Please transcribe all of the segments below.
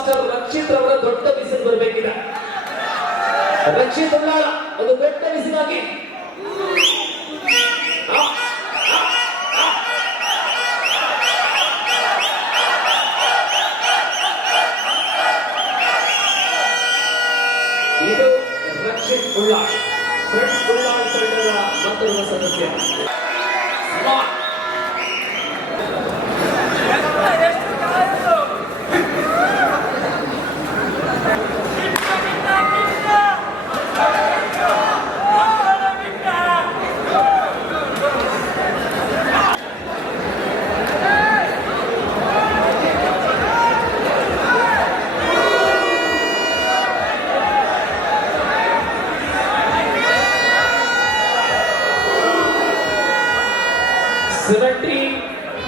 Master Rakshit ಅವರ ದೊಡ್ಡ ಬಿಸಿಲು ಬರಬೇಕಿದೆ. ರಕ್ಷಿತ್ ಉಳ್ಳಾಳ ಒಂದು ದೊಡ್ಡ ಬಿಸಿಲಾಗಿ ಇದು ರಕ್ಷಿತ್ ಉಳ್ಳಾಳ್ ಫ್ರೆಂಡ್ಸ್ ಉಳ್ಳಾಳ್ ತಂಡದ ಮತ್ತೊಬ್ಬ ಸದಸ್ಯ.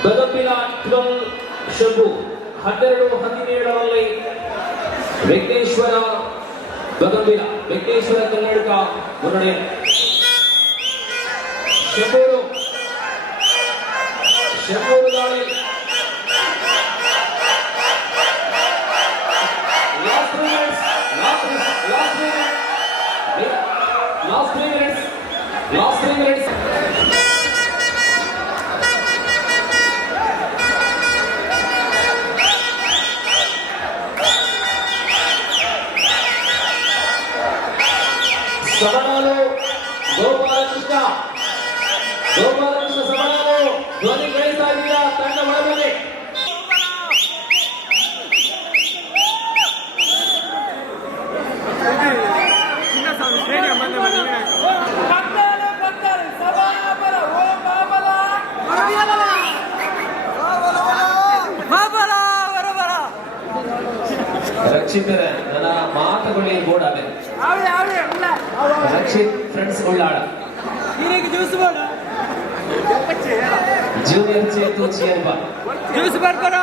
ಬಗಂಬಿಲ 12 ಶಂಭು 12-17ರಲ್ಲಿ ವಿಘ್ನೇಶ್ವರ ಬಗಂಬಿಲ ವಿಘ್ನೇಶ್ವರ ಕನ್ನಡಕ ಮುನ್ನಡೆ. ಶಂಭೂರು ದಾಳಿ ಲಾಸ್ಟ್ 3 minutes ಸಮನಾಲು ಗೋಪಾಲಕೃಷ್ಣ ಸಮನಾಲು ಧ್ವನಿ ಗಳಿಸ್ತಾ ಇದೀರಾ ತಂಡ ಒಳಗಡೆ. ರಕ್ಷಿತರೆ ನನ್ನ ಮಾತುಗಳಿಗೆ ಬೋರ್ಡ್ ಆಗಿದೆ. ರಕ್ಷಿತ್ ಫ್ರೆಂಡ್ಸ್ ಉಳ್ಳಾಳ ಜೂನಿಯರ್ ಚೇತು ಚಿಯರ್ ಬಾ ಜ್ಯೂಸ್ ಬರ್ತಾರ.